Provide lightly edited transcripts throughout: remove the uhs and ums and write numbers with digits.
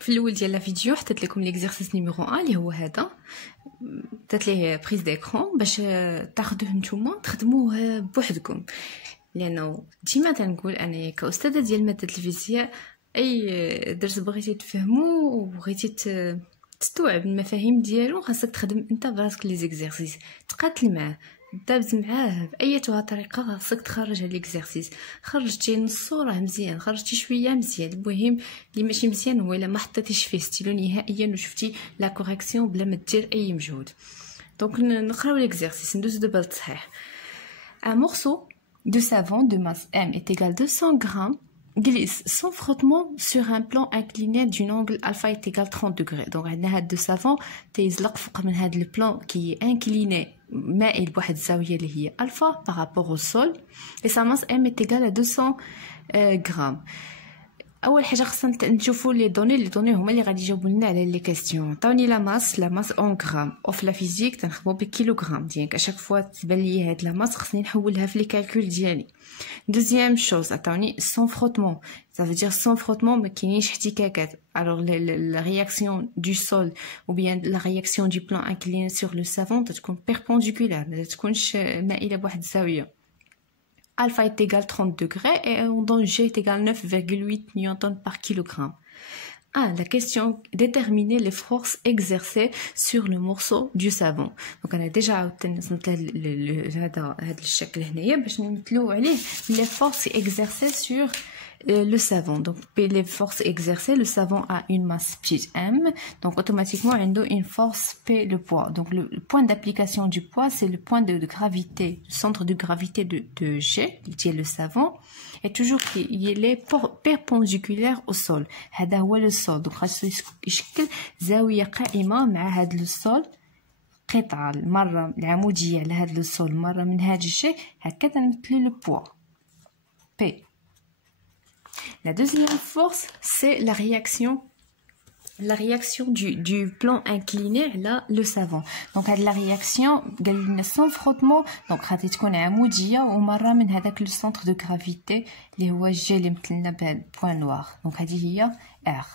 في الاول ديال لا فيديو حطيت لكم ليكزارسيس نيميرو 1 اللي هو هذا، درت ليه بريز ديكرون باش تاخذوه نتوما تخدموه بوحدكم، لانه ديما تنقول انا كاستاذه ديال ماده الفيزياء اي درس بغيتي تفهمو وبغيتي تستوعب المفاهيم ديالو خاصك تخدم انت براسك لي زيكزارسيس، تقاتل معاه، دابز معاه بايتها طريقه، خاصك تخرج هاد ليكزارسيس. خرجتي نصو راه مزيان، خرجتي شويه مزيان، المهم اللي ماشي مزيان هو الا ما حطيتيش فيه ستيلو نهائيا وشفتي لا كوريكسيون بلا ما دير اي مجهود. دونك نقراو ليكزارسيس، ندوز دابا للتصحيح. Un morceau de savon de masse M est égal à 200 grammes glisse sans frottement sur un plan incliné d'un angle alpha est égal à 30 degrés. Donc on a هاد de savon تيزلق فوق من هاد le plan qui est incliné مائل بواحد الزاويه اللي هي alpha par rapport au sol et sa masse M est égale à 200 grammes. اول حاجه خصنا نشوفوا لي دوني هما اللي غادي يجاوبوا لنا على لي كيسيون. عطاوني لا ماس اون غرام، او في لا فيزيك تنخدموا بالكيلوغرام، ديالك اشاك فوا تبان لي هاد لا ماس خصني نحولها في لي كالكول ديالي. دوزيام شوز عطاوني سون فروتمون، ça veut dire sans frottement ما كاينينش احتكاكات. alors la réaction du sol ou bien la réaction du plan incliné sur le savon تكون perpendiculaire، ما تكونش مائله بواحد الزاويه. Alpha est égal à 30 degrés et donc G est égal à 9,8 newtons par kilogramme. La question, déterminer les forces exercées sur le morceau du savon. Donc on a déjà obtenu les forces exercées sur le savon. Donc les forces exercées, le savon a une masse pi m, donc automatiquement on a une force P, le poids. Donc le point d'application du poids, c'est le point de gravité, le centre de gravité de G, qui est le savon, et toujours il est perpendiculaire au sol. هذا هو le sol. Donc خاصو يشكل زاوية قائمة مع هذا السول، قطعة مرة العمودية على هذا السول مرة من هذا الشيء، هكذا نمثلو le poids P. La deuxième force, c'est la réaction du plan incliné là le savon. Donc la réaction sans frottement donc غادي تكون عمودية ومرة من هذاك le centre de gravité اللي هو G اللي مثلنا بهذا point noir. Donc هذه هي R.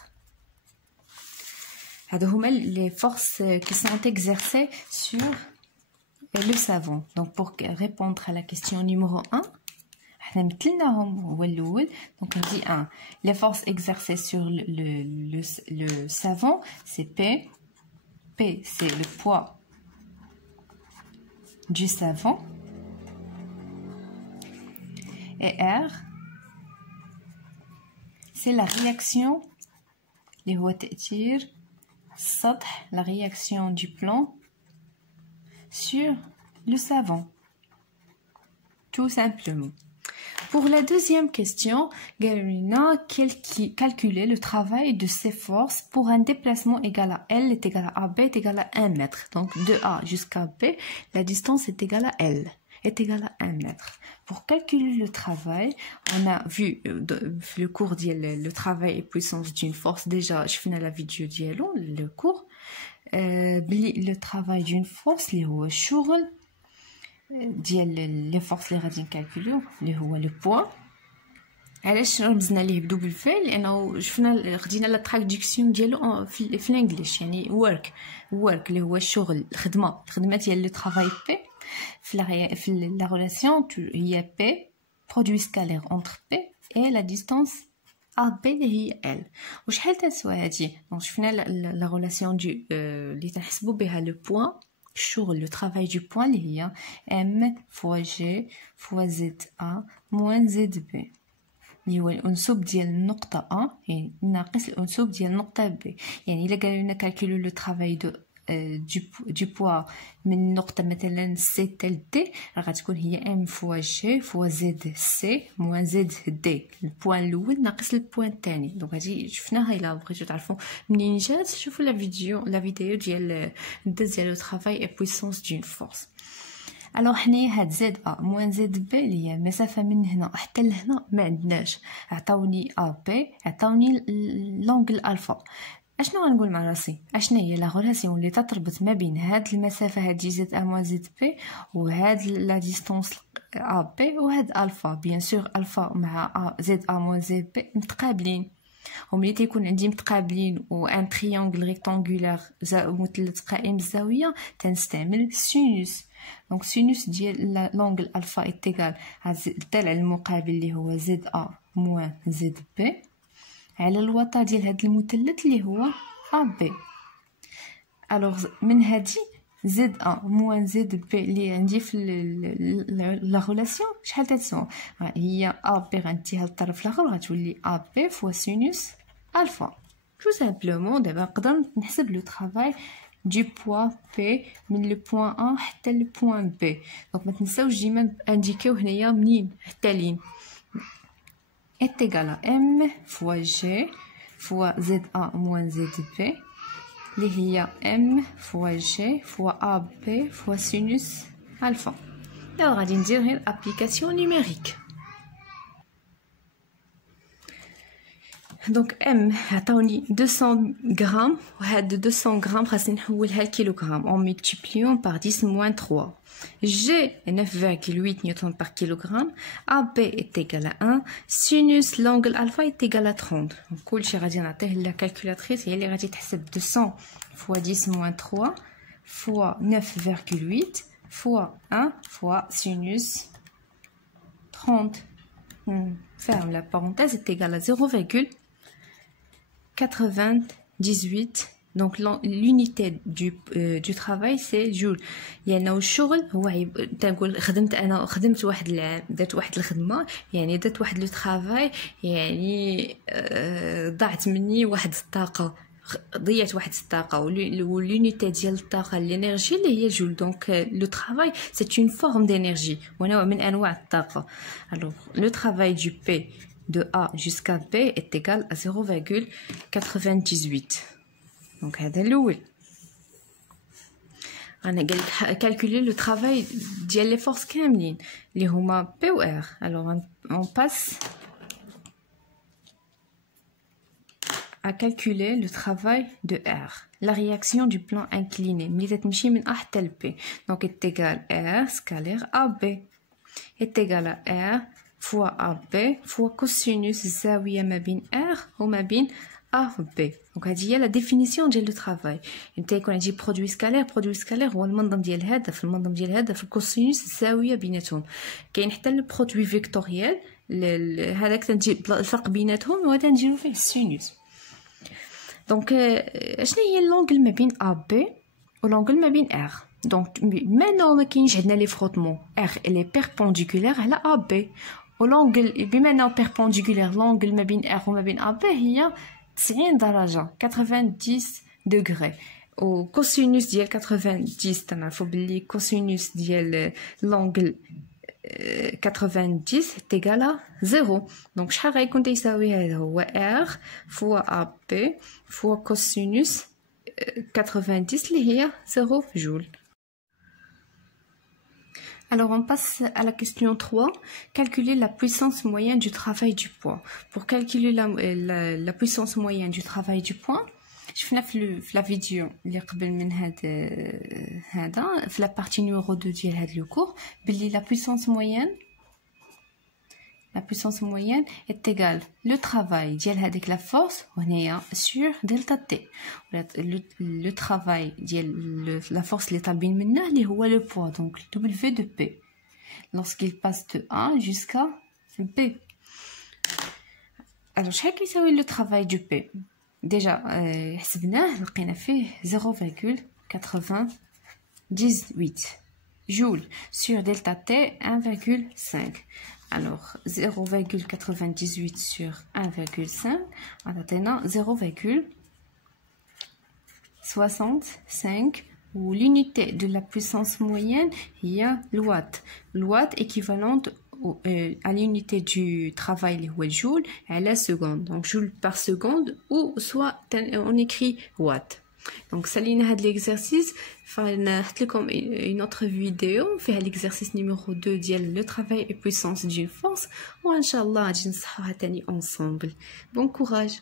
هادو هما les forces qui sont exercées sur le savon. Donc pour répondre à la question numéro 1, donc on dit 1. Les forces exercées sur le savon, c'est P. P, c'est le poids du savon. Et R, c'est la réaction, la réaction du plan sur le savon. Tout simplement. Pour la deuxième question, Galina calculer le travail de ces forces pour un déplacement égal à L est égal à AB est égal à 1 mètre. Donc de A jusqu'à B, la distance est égale à L, est égale à 1 mètre. Pour calculer le travail, on a vu le cours le travail et puissance d'une force. Déjà, je finis la vidéo dialon le cours. Le travail d'une force, اللي هو الشغل ديال لي فورس اللي غادي نكالكوليو اللي هو لو بوا. علاش رمزنا ليه بدوبل فعل؟ لانه شفنا خدينا لا تراديكسيون ديالو في الانجليش، يعني work اللي هو الشغل، الخدمه ديال لو طرافاي بي في لا ريلاسيون هي بي برودوي سكالير اونتر بي اي لا ديستانس ا بي اللي هي ال. وشحال تسوى هادي؟ دونك شفنا لا ريلاسيون دي اللي تنحسبوا بها لو بوين الشغل le travail du point اللي هي M fois G fois ZA moins ZB اللي هو الأنسوب ديال النقطة A يعني ناقص الأنسوب ديال النقطة B. يعني إلا قالوا لنا كالكولو لو travail du poids من نقطة مثلا C تل D راه غتكون هي M fois G fois ZC moins ZD، البوان الأول ناقص البوان الثاني. دونك هادي شفناها. إلا بغيتو تعرفوا منين جات شوفوا لا فيديو ديال الدرس ديال لو travail et puissance d'une force. الوغ حنايا هاد زد ا موان زد بي اللي هي المسافه من هنا حتى لهنا ما عندناش، عطاوني ا بي عطاوني لونغل الفا. اشنو غنقول مع راسي؟ اشنا هي لا ريلاسيون اللي تتربط ما بين هاد المسافه هادي زد ا موان زد بي وهاد لا ديستانس ا بي وهاد الفا؟ بيان سور الفا مع زد ا موان زد بي متقابلين، وملي تيكون عندي متقابلين و ان تريانغل ريكتانغولار مثلث قائم الزاويه تنستعمل سينوس. دونك سينوس ديال لونغل الفا ايتيغال الضلع المقابل اللي هو زد ا موان زد بي على الوتر ديال هذا المثلث اللي هو ا بي. الوغ من هذه زد ا موان زد بي اللي عندي في لا ريلاسيون شحال تتساوي؟ هي ا بي غنديها للطرف الاخر غتولي ا بي فوا سينوس الفا. تو سامبلومون دابا نقدر نحسب لو طرافاي du poids P من le point A حتى le point B. دونك ما تنساوش ديما انديكيو هنايا منين حتى لين. est égal à M fois G fois ZA moins ZB اللي هي M fois G fois AB fois sinus alpha. دابا غادي ندير غير ابليكاسيون نيميريك. دونك ام عطاوني 200 غرام وهاد 200 غرام خاصني نحولها لكيلوغرام اون ملتيبليون بار 10 موان 3. G 9,8 نيوتن par kilogramme. AB est égal à 1. Sinus l'angle alpha est égal à 30. كلشي غادي نعطيه لا كالكولاتريس هي اللي غادي تحسب 200 fois 10 moins 3 fois 9,8 fois 1 fois sinus 30. Ferme la parenthèse est égal à 0,98. Donc l'unité du travail c'est joule. يعني الشغل هو تنقول خدمت واحد العام درت واحد الخدمه يعني درت واحد لو طرافاي يعني ضاعت مني واحد الطاقه ضيعت واحد الطاقه واليونيتي ديال الطاقه الانرجي اللي هي جول. دونك لو طرافاي سي اون فورم دانرجي ونوع من انواع الطاقه. الوغ لو طرافاي دو بي de A jusqu'à B est égal à 0,98. Donc هذا الأول. أنا قالك calculer le travail ديال les forces كاملين اللي هما P و R. Alors on passe à calculer le travail de R. La réaction du plan incliné ملي تتمشي من A حتى ل P. Donc est égal R scalaire AB est égal à R fois AB fois cosinus الزاوية ما بين R وما بين AB. دونك هذه هي لا ديفينيسيون ديال لو طرافاي. انت يكون عندي برودوي سكالير هو المنظم ديال هذا في المنظم ديال هذا في الكوسينوس الزاويه بيناتهم. كاين حتى البرودوي فيكتوريال هذاك تنجيب الفرق بيناتهم وهذا نديرو فيه السينوس. دونك شنو هي لونغل ما بين AB ولونغل ما بين R؟ دونك مانو ما كاينش عندنا لي فروتمون R اللي بيربونديكولير على AB ولونغل بما انه بيربونديكولير لونغل ما بين R وما بين AB هي 90 درجة 90 degrés. و كوسينوس ديال 90 تنعرفوا بلي كوسينوس ديال لونغل 90 تيغالا 0. دونك شحال غيكون تيساوي هذا هو R فوا AB فوا كوسينوس 90 اللي هي 0 جول. Alors on passe à la question 3. Calculer la puissance moyenne du travail du poids. Pour calculer la puissance moyenne du travail du poids, شفنا في la vidéo اللي قبل من هذا في la partie numéro 2 ديال هذا le cours بلي la puissance moyenne est égale le travail ديال هذيك la force وهنايا sur delta t. le travail ديال la force اللي طالبين منه اللي هو le poids donc W de P lorsqu'il passe de A jusqu'à B. alors شحال كيساوي le travail du P؟ déjà حسبناه لقينا فيه 0,98 joule sur delta t 1,5. Alors 0,98 sur 1,5 on a 0,65 où l'unité de la puissance moyenne il y a l'watt. L'watt équivalente à l'unité du travail les joule à la seconde. Donc joule par seconde ou soit on écrit watt. Donc salina had l'exercice فنحط لكم une autre vidéo فيها l'exercice numéro 2 ديال le travail et puissance d'une force وان شاء الله غادي نصحوها تاني ensemble. Bon courage.